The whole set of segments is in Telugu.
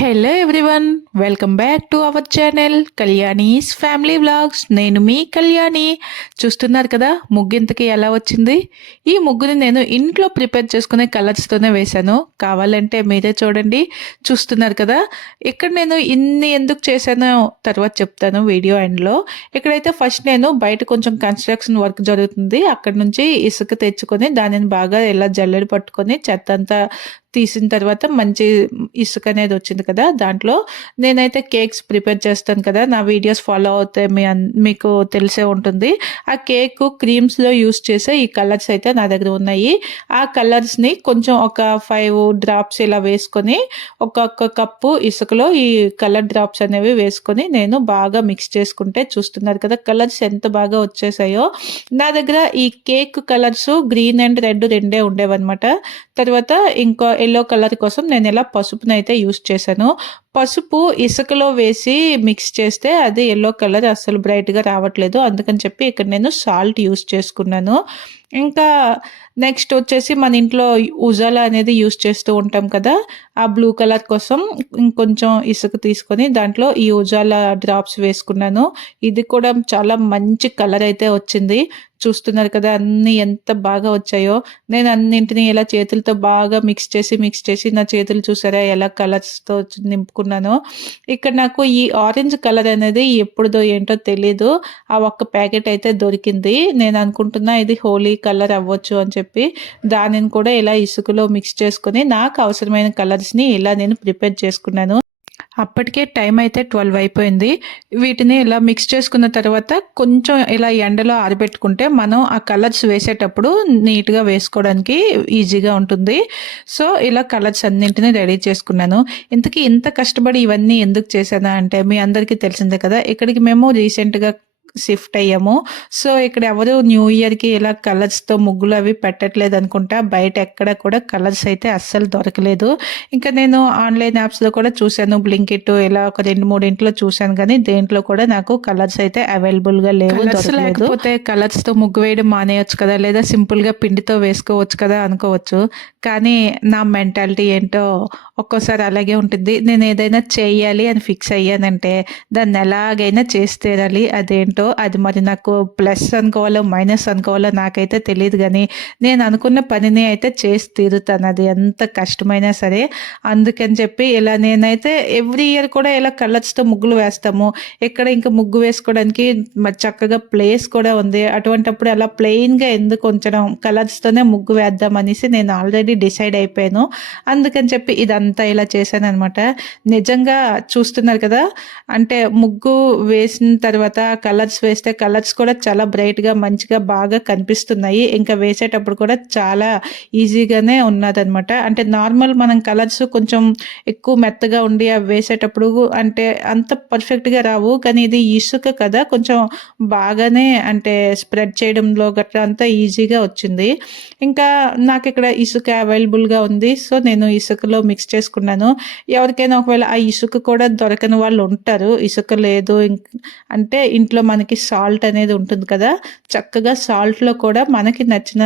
Hello everyone, welcome back to our channel Kalyani's family vlogs. నేను మీ కళ్యాణి. చూస్తున్నారు కదా ముగ్గు ఇంతకి ఎలా వచ్చింది. ఈ ముగ్గుని నేను ఇంట్లో ప్రిపేర్ చేసుకునే కలర్స్తోనే వేశాను. కావాలంటే మీరే చూడండి. చూస్తున్నారు కదా, ఇక్కడ నేను ఇన్ని ఎందుకు చేశానో తర్వాత చెప్తాను వీడియో ఎండ్లో. ఇక్కడైతే ఫస్ట్ నేను బయట కొంచెం కన్స్ట్రక్షన్ వర్క్ జరుగుతుంది, అక్కడ నుంచి ఇసుక తెచ్చుకొని దానిని బాగా ఇలా జల్లెడ పట్టుకొని చెత్త అంతా తీసిన తర్వాత మంచి ఇసుక అనేది వచ్చింది కదా, దాంట్లో నేనైతే కేక్స్ ప్రిపేర్ చేస్తాను కదా, నా వీడియోస్ ఫాలో అవుతే మీకు తెలిసే ఉంటుంది. ఆ కేక్ క్రీమ్స్లో యూస్ చేసే ఈ కలర్స్ అయితే నా దగ్గర ఉన్నాయి. ఆ కలర్స్ని కొంచెం ఒక 5 డ్రాప్స్ ఇలా వేసుకొని ఒక్కొక్క కప్పు ఇసుకలో ఈ కలర్ డ్రాప్స్ అనేవి వేసుకొని నేను బాగా మిక్స్ చేసుకుంటే చూస్తున్నారు కదా కలర్స్ ఎంత బాగా వచ్చేసాయో. నా దగ్గర ఈ cake colours green and red రెండే ఉండేవన్నమాట. తర్వాత ఇంకో ఎల్లో కలర్ కోసం నేను ఇలా పసుపునైతే యూస్ చేశాను. పసుపు ఇసుకలో వేసి మిక్స్ చేస్తే అది ఎల్లో కలర్ అస్సలు బ్రైట్గా రావట్లేదు, అందుకని చెప్పి ఇక్కడ నేను సాల్ట్ యూస్ చేసుకున్నాను. ఇంకా నెక్స్ట్ వచ్చేసి మన ఇంట్లో ఉజాలా అనేది యూస్ చేస్తూ ఉంటాం కదా, ఆ బ్లూ కలర్ కోసం ఇంకొంచెం ఇసుక తీసుకొని దాంట్లో ఈ ఉజాలా డ్రాప్స్ వేసుకున్నాను. ఇది కూడా చాలా మంచి కలర్ అయితే వచ్చింది. చూస్తున్నారు కదా అన్నీ ఎంత బాగా వచ్చాయో. నేను అన్నింటినీ ఇలా చేతులతో బాగా మిక్స్ చేసి నా చేతులు చూసారా ఎలా కలర్స్తో నింపుకున్నానో. ఇక్కడ నాకు ఈ ఆరెంజ్ కలర్ అనేది ఎప్పుడుదో ఏంటో తెలీదు, ఆ ఒక్క ప్యాకెట్ అయితే దొరికింది. నేను అనుకుంటున్నా ఇది హోలీ కలర్ అవ్వచ్చు అని చెప్పి దానిని కూడా ఇలా ఇసుకలో మిక్స్ చేసుకొని నాకు అవసరమైన కలర్స్ని ఇలా నేను ప్రిపేర్ చేసుకున్నాను. అప్పటికే టైం అయితే 12 అయిపోయింది. వీటిని ఇలా మిక్స్ చేసుకున్న తర్వాత కొంచెం ఇలా ఎండలో ఆరబెట్టుకుంటే మనం ఆ కలర్స్ వేసేటప్పుడు నీట్గా వేసుకోవడానికి ఈజీగా ఉంటుంది. సో ఇలా కలర్స్ అన్నింటినీ రెడీ చేసుకున్నాను. ఇంతకీ ఇంత కష్టపడి ఇవన్నీ ఎందుకు చేశానా అంటే మీ అందరికీ తెలిసిందే కదా, ఇక్కడికి మేము రీసెంట్గా షిఫ్ట్ అయ్యాము. సో ఇక్కడ ఎవరు న్యూ ఇయర్కి ఇలా కలర్స్తో ముగ్గులు అవి పెట్టట్లేదు అనుకుంటా. బయట ఎక్కడ కూడా కలర్స్ అయితే అస్సలు దొరకలేదు. ఇంకా నేను ఆన్లైన్ యాప్స్లో కూడా చూశాను, బ్లింకిట్ ఇలా ఒక 2-3 ఇంట్లో చూశాను, కానీ దేంట్లో కూడా నాకు కలర్స్ అయితే అవైలబుల్గా లేవు. లేకపోతే కలర్స్తో ముగ్గు వేయడం మానేయచ్చు కదా, లేదా సింపుల్గా పిండితో వేసుకోవచ్చు కదా అనుకోవచ్చు. కానీ నా మెంటాలిటీ ఏంటో ఒక్కోసారి అలాగే ఉంటుంది. నేను ఏదైనా చేయాలి అని ఫిక్స్ అయ్యానంటే దాన్ని ఎలాగైనా చేసి తీరాలి. అదేంటో అది మరి నాకు ప్లస్ అనుకోవాలో మైనస్ అనుకోవాలో నాకైతే తెలియదు, కానీ నేను అనుకున్న పనిని అయితే చేసి తీరుతాను, అది ఎంత కష్టమైనా సరే. అందుకని చెప్పి ఇలా నేనైతే ఎవ్రీ ఇయర్ కూడా ఇలా కలర్స్తో ముగ్గులు వేస్తాము. ఇక్కడ ఇంకా ముగ్గు వేసుకోవడానికి చక్కగా ప్లేస్ కూడా ఉంది. అటువంటిప్పుడు అలా ప్లెయిన్గా ఎందుకు ఉంచడం, కలర్స్తోనే ముగ్గు వేద్దాం అనేసి నేను ఆల్రెడీ డిసైడ్ అయిపోయాను. అందుకని చెప్పి ఇదంతా ఇలా చేశాను అనమాట. నిజంగా చూస్తున్నారు కదా, అంటే ముగ్గు వేసిన తర్వాత కలర్స్ వేస్తే కలర్స్ కూడా చాలా బ్రైట్గా మంచిగా బాగా కనిపిస్తున్నాయి. ఇంకా వేసేటప్పుడు కూడా చాలా ఈజీగానే ఉన్నదనమాట. అంటే నార్మల్ మనం కలర్స్ కొంచెం ఎక్కువ మెత్తగా ఉండి అవి వేసేటప్పుడు అంటే అంత పర్ఫెక్ట్గా రావు, కానీ ఇది ఇసుక కదా కొంచెం బాగానే అంటే స్ప్రెడ్ చేయడంలో గట్రా అంతా ఈజీగా వచ్చింది. ఇంకా నాకు ఇక్కడ ఇసుక అవైలబుల్గా ఉంది, సో నేను ఇసుకలో మిక్స్ చేసుకున్నాను. ఎవరికైనా ఒకవేళ ఆ ఇసుక కూడా దొరకని వాళ్ళు ఉంటారు, ఇసుక లేదు అంటే ఇంట్లో మనకి సాల్ట్ అనేది ఉంటుంది కదా, చక్కగా సాల్ట్లో కూడా మనకి నచ్చిన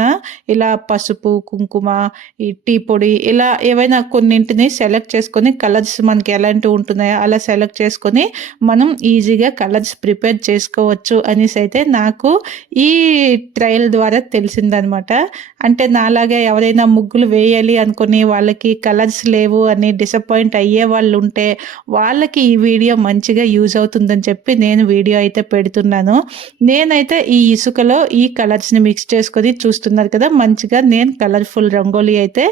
ఇలా పసుపు, కుంకుమ, ఈ టీ పొడి ఇలా ఏవైనా కొన్నింటిని సెలెక్ట్ చేసుకొని కలర్స్ మనకి ఎలాంటివి ఉంటున్నాయో అలా సెలెక్ట్ చేసుకొని మనం ఈజీగా కలర్స్ ప్రిపేర్ చేసుకోవచ్చు అనేసి అయితే నాకు ఈ ట్రయల్ ద్వారా తెలిసిందనమాట. అంటే నాలాగా ఎవరైనా ముగ్గులు వేయాలి అనుకుని వాళ్ళకి కలర్స్ లేవు అని డిసప్పాయింట్ అయ్యే వాళ్ళు ఉంటే వాళ్ళకి ఈ వీడియో మంచిగా యూజ్ అవుతుందని చెప్పి నేను వీడియో అయితే పెడుతున్నాను. నేనైతే ఈ ఇసుకలో ఈ కలర్స్ని మిక్స్ చేసుకొని చూస్తున్నారు కదా మంచిగా నేను కలర్ఫుల్ రంగోలీ అయితే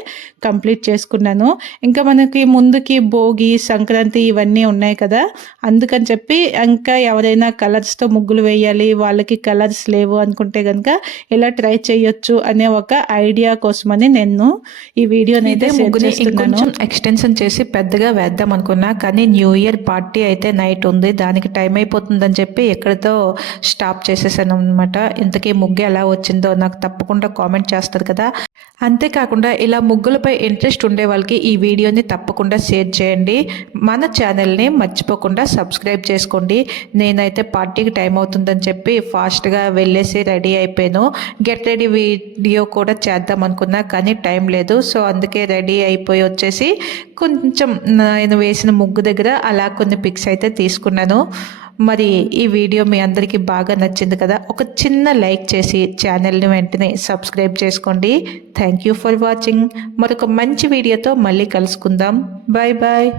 కంప్లీట్ చేసుకున్నాను. ఇంకా మనకి ముందుకి భోగి, సంక్రాంతి ఇవన్నీ ఉన్నాయి కదా, అందుకని చెప్పి ఇంకా ఎవరైనా కలర్స్తో ముగ్గులు వేయాలి వాళ్ళకి కలర్స్ లేవు అనుకుంటే కనుక ఇలా ట్రై చేయొచ్చు అనే ఒక ఐడియా కోసమని నేను ఈ వీడియోని అయితే కొంచెం ఎక్స్టెన్షన్ చేసి పెద్దగా వేద్దాం అనుకున్నా, కానీ న్యూ ఇయర్ పార్టీ అయితే నైట్ ఉంది, దానికి టైం అయిపోతుందని చెప్పి ఎక్కడితో స్టాప్ చేసేసాను అనమాట. ఇంతకీ ముగ్గు ఎలా వచ్చిందో నాకు తప్పకుండా కామెంట్ చేస్తారు కదా. అంతేకాకుండా ఇలా ముగ్గులపై ఇంట్రెస్ట్ ఉండే వాళ్ళకి ఈ వీడియోని తప్పకుండా షేర్ చేయండి. మన ఛానల్ని మర్చిపోకుండా సబ్స్క్రైబ్ చేసుకోండి. నేనైతే పార్టీకి టైం అవుతుందని చెప్పి ఫాస్ట్గా వెళ్ళేసి రెడీ అయిపోయాను. గెట్ రెడీ వీడియో కూడా చేద్దాం అనుకున్నా, కానీ టైం లేదు. సో అందుకే రెడీ అయిపోయి వచ్చేసి కొంచెం నేను వేసిన ముగ్గు దగ్గర అలా కొన్ని పిక్స్ అయితే తీసుకున్నాను. మరి ఈ వీడియో మీ అందరికీ బాగా నచ్చింది కదా, ఒక చిన్న లైక్ చేసి ఛానల్ని వెంటనే సబ్స్క్రైబ్ చేసుకోండి. Thank you for watching. మరొక మంచి వీడియోతో మళ్ళీ కలుసుకుందాం. Bye bye.